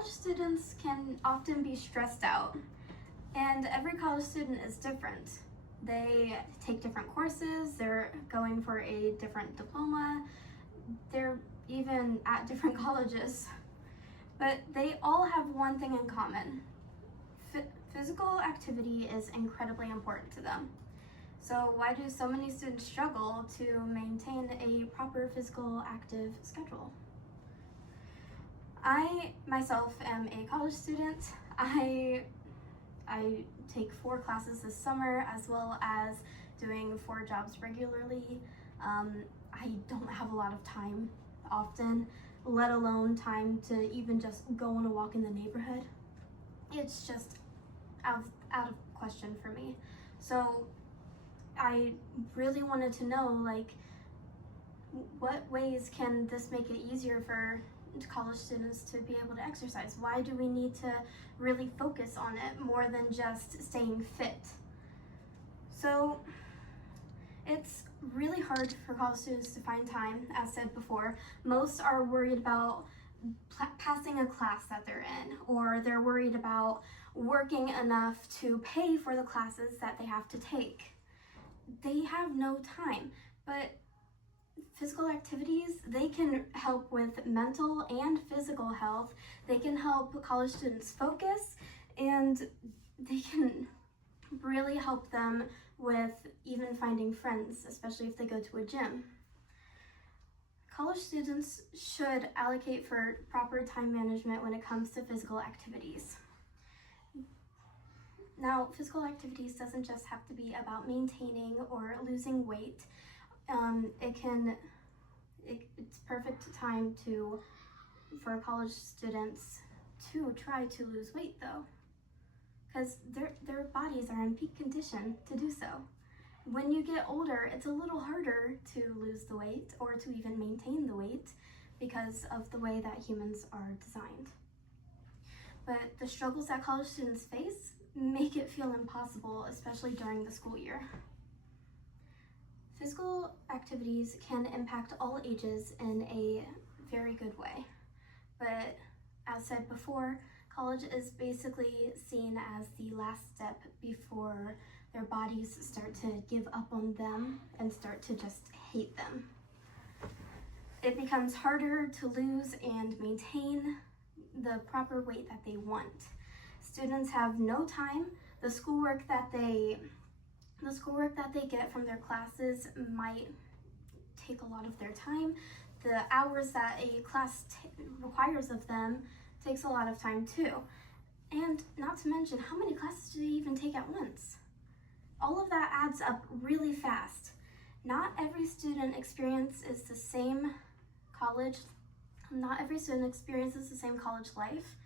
College students can often be stressed out, and every college student is different. They take different courses, they're going for a different diploma, they're even at different colleges. But they all have one thing in common. Physical activity is incredibly important to them. So why do so many students struggle to maintain a proper physical active schedule? I myself am a college student. I take 4 classes this summer, as well as doing 4 jobs regularly. I don't have a lot of time often, let alone time to even just go on a walk in the neighborhood. It's just out of question for me. So I really wanted to know, like, what ways can this make it easier for college students to be able to exercise? Why do we need to really focus on it more than just staying fit? So it's really hard for college students to find time, as said before. Most are worried about passing a class that they're in, or they're worried about working enough to pay for the classes that they have to take. They have no time, but physical activities, they can help with mental and physical health. They can help college students focus, and they can really help them with even finding friends, especially if they go to a gym. College students should allocate for proper time management when it comes to physical activities. Now, physical activities doesn't just have to be about maintaining or losing weight. It's perfect time for college students to try to lose weight, though, because their bodies are in peak condition to do so. When you get older, it's a little harder to lose the weight or to even maintain the weight because of the way that humans are designed. But the struggles that college students face make it feel impossible, especially during the school year. Physical activities can impact all ages in a very good way, but as said before, college is basically seen as the last step before their bodies start to give up on them and start to just hate them. It becomes harder to lose and maintain the proper weight that they want. Students have no time. The schoolwork that they get from their classes might take a lot of their time. The hours that a class requires of them takes a lot of time too. And not to mention, how many classes do they even take at once? All of that adds up really fast. Not every student experiences the same college life,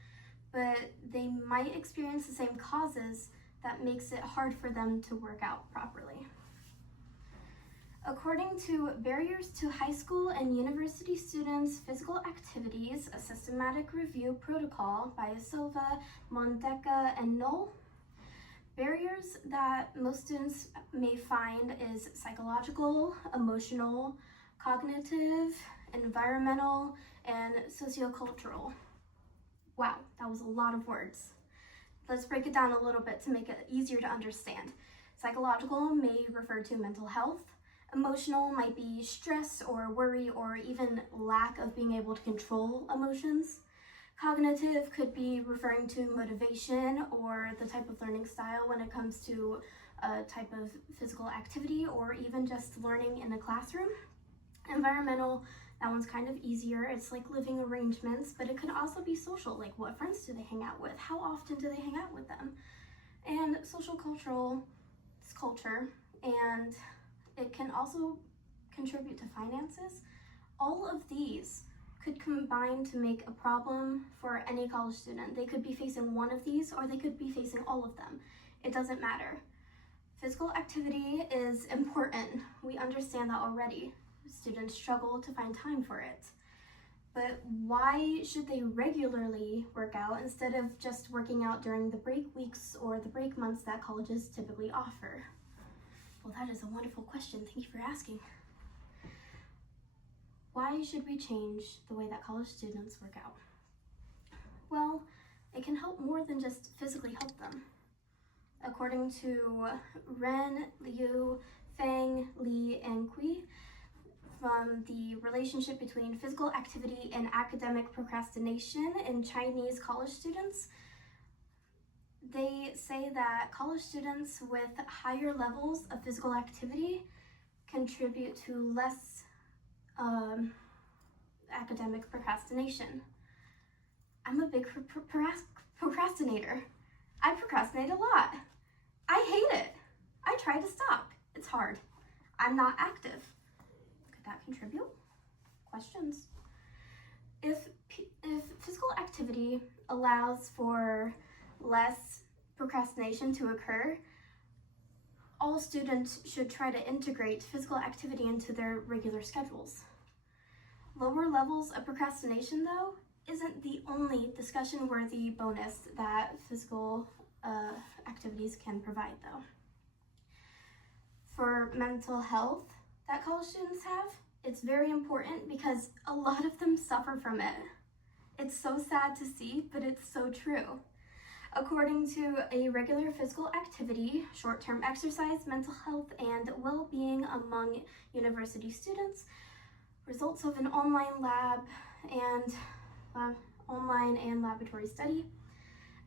but they might experience the same causes that makes it hard for them to work out properly. According to Barriers to High School and University Students' Physical Activities, a systematic review protocol by Silva, Mondeca, and Knoll, barriers that most students may find is psychological, emotional, cognitive, environmental, and sociocultural. Wow, that was a lot of words. Let's break it down a little bit to make it easier to understand. Psychological may refer to mental health. Emotional might be stress or worry or even lack of being able to control emotions. Cognitive could be referring to motivation or the type of learning style when it comes to a type of physical activity or even just learning in a classroom. Environmental, that one's kind of easier. It's like living arrangements, but it could also be social, like what friends do they hang out with? How often do they hang out with them? And social cultural, it's culture, and it can also contribute to finances. All of these could combine to make a problem for any college student. They could be facing one of these or they could be facing all of them. It doesn't matter. Physical activity is important. We understand that already. Students struggle to find time for it. But why should they regularly work out instead of just working out during the break weeks or the break months that colleges typically offer? Well, that is a wonderful question. Thank you for asking. Why should we change the way that college students work out? Well, it can help more than just physically help them. According to Ren, Liu, Feng, Li, and Kui, from the relationship between physical activity and academic procrastination in Chinese college students, they say that college students with higher levels of physical activity contribute to less academic procrastination. I'm a big procrastinator. I procrastinate a lot. I hate it. I try to stop. It's hard. I'm not active. Could that contribute? Questions? If physical activity allows for less procrastination to occur, all students should try to integrate physical activity into their regular schedules. Lower levels of procrastination, though, isn't the only discussion-worthy bonus that physical activities can provide, though. For mental health that college students have, it's very important because a lot of them suffer from it. It's so sad to see, but it's so true. According to a regular physical activity, short-term exercise, mental health, and well-being among university students, results of an online and laboratory study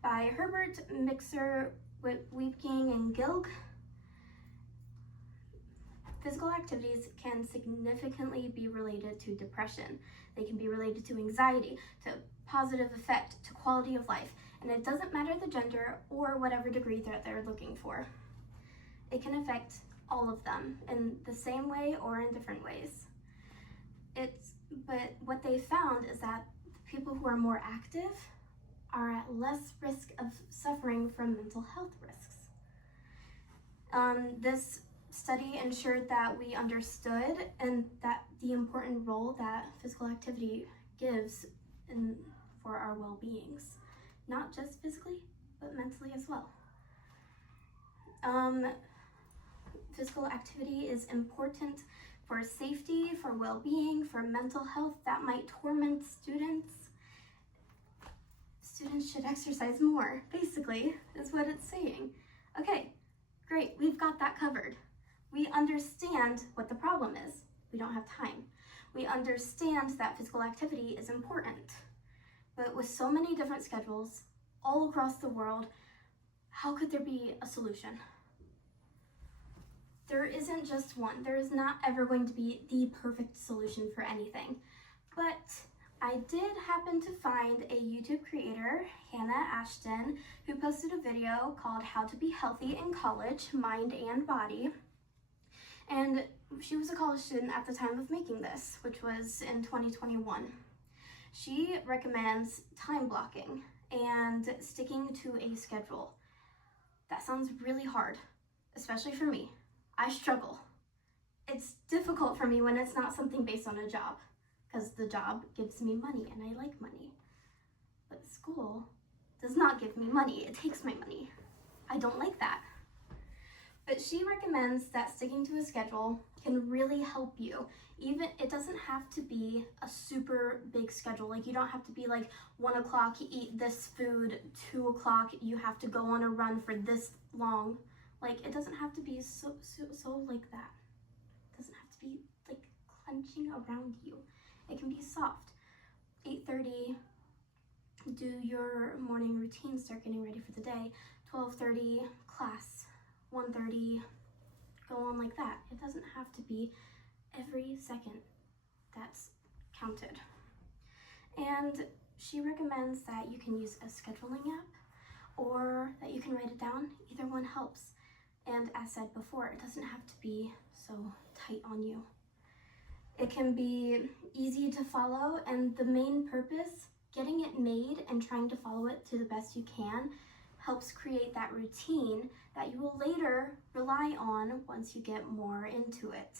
by Herbert, Mixer, Weepking, and Gilg. Physical activities can significantly be related to depression. They can be related to anxiety, to positive effect, to quality of life, and it doesn't matter the gender or whatever degree that they're looking for. It can affect all of them in the same way or in different ways. But what they found is that people who are more active are at less risk of suffering from mental health risks. This study ensured that we understood and that the important role that physical activity gives for our well-beings, not just physically, but mentally as well. Physical activity is important for safety, for well-being, for mental health that might torment students. Students should exercise more, basically, is what it's saying. Okay, great, we've got that covered. We understand what the problem is. We don't have time. We understand that physical activity is important. But with so many different schedules all across the world, how could there be a solution? There isn't just one. There is not ever going to be the perfect solution for anything. But I did happen to find a YouTube creator, Hannah Ashton, who posted a video called How to Be Healthy in College, Mind and Body. And she was a college student at the time of making this, which was in 2021. She recommends time blocking and sticking to a schedule. That sounds really hard, especially for me. I struggle. It's difficult for me when it's not something based on a job, because the job gives me money and I like money. But school does not give me money, it takes my money. I don't like that. But she recommends that sticking to a schedule can really help you. Even, it doesn't have to be a super big schedule. Like, you don't have to be like 1 o'clock, eat this food, 2 o'clock, you have to go on a run for this long. Like, it doesn't have to be so like that. It doesn't have to be like clenching around you. It can be soft. 8:30, do your morning routine, start getting ready for the day. 12:30, class. 1:30, go on like that. It doesn't have to be every second that's counted. And she recommends that you can use a scheduling app or that you can write it down. Either one helps. And as said before, it doesn't have to be so tight on you. It can be easy to follow, and the main purpose, getting it made and trying to follow it to the best you can, helps create that routine that you will later rely on once you get more into it.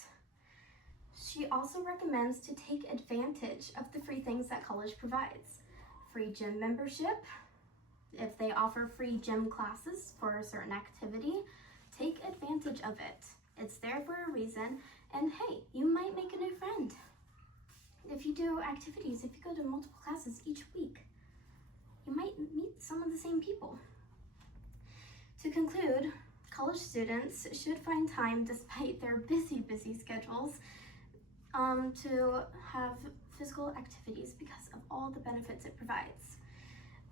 She also recommends to take advantage of the free things that college provides. Free gym membership, if they offer free gym classes for a certain activity, take advantage of it. It's there for a reason, and hey, you might make a new friend. If you do activities, if you go to multiple classes each week, you same people. To conclude, college students should find time, despite their busy schedules, to have physical activities because of all the benefits it provides.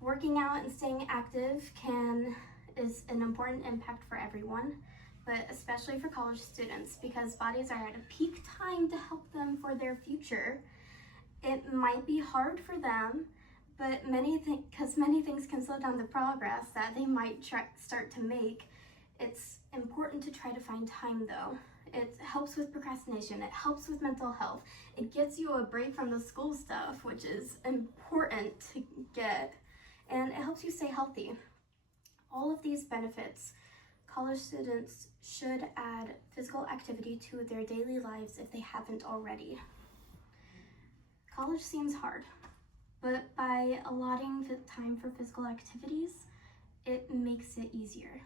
Working out and staying active is an important impact for everyone, but especially for college students, because bodies are at a peak time to help them for their future. It might be hard for them, but many things can slow down the progress that they might start to make. It's important to try to find time though. It helps with procrastination, it helps with mental health, it gets you a break from the school stuff, which is important to get, and it helps you stay healthy. All of these benefits, college students should add physical activity to their daily lives if they haven't already. College seems hard, but by allotting time for physical activities, it makes it easier.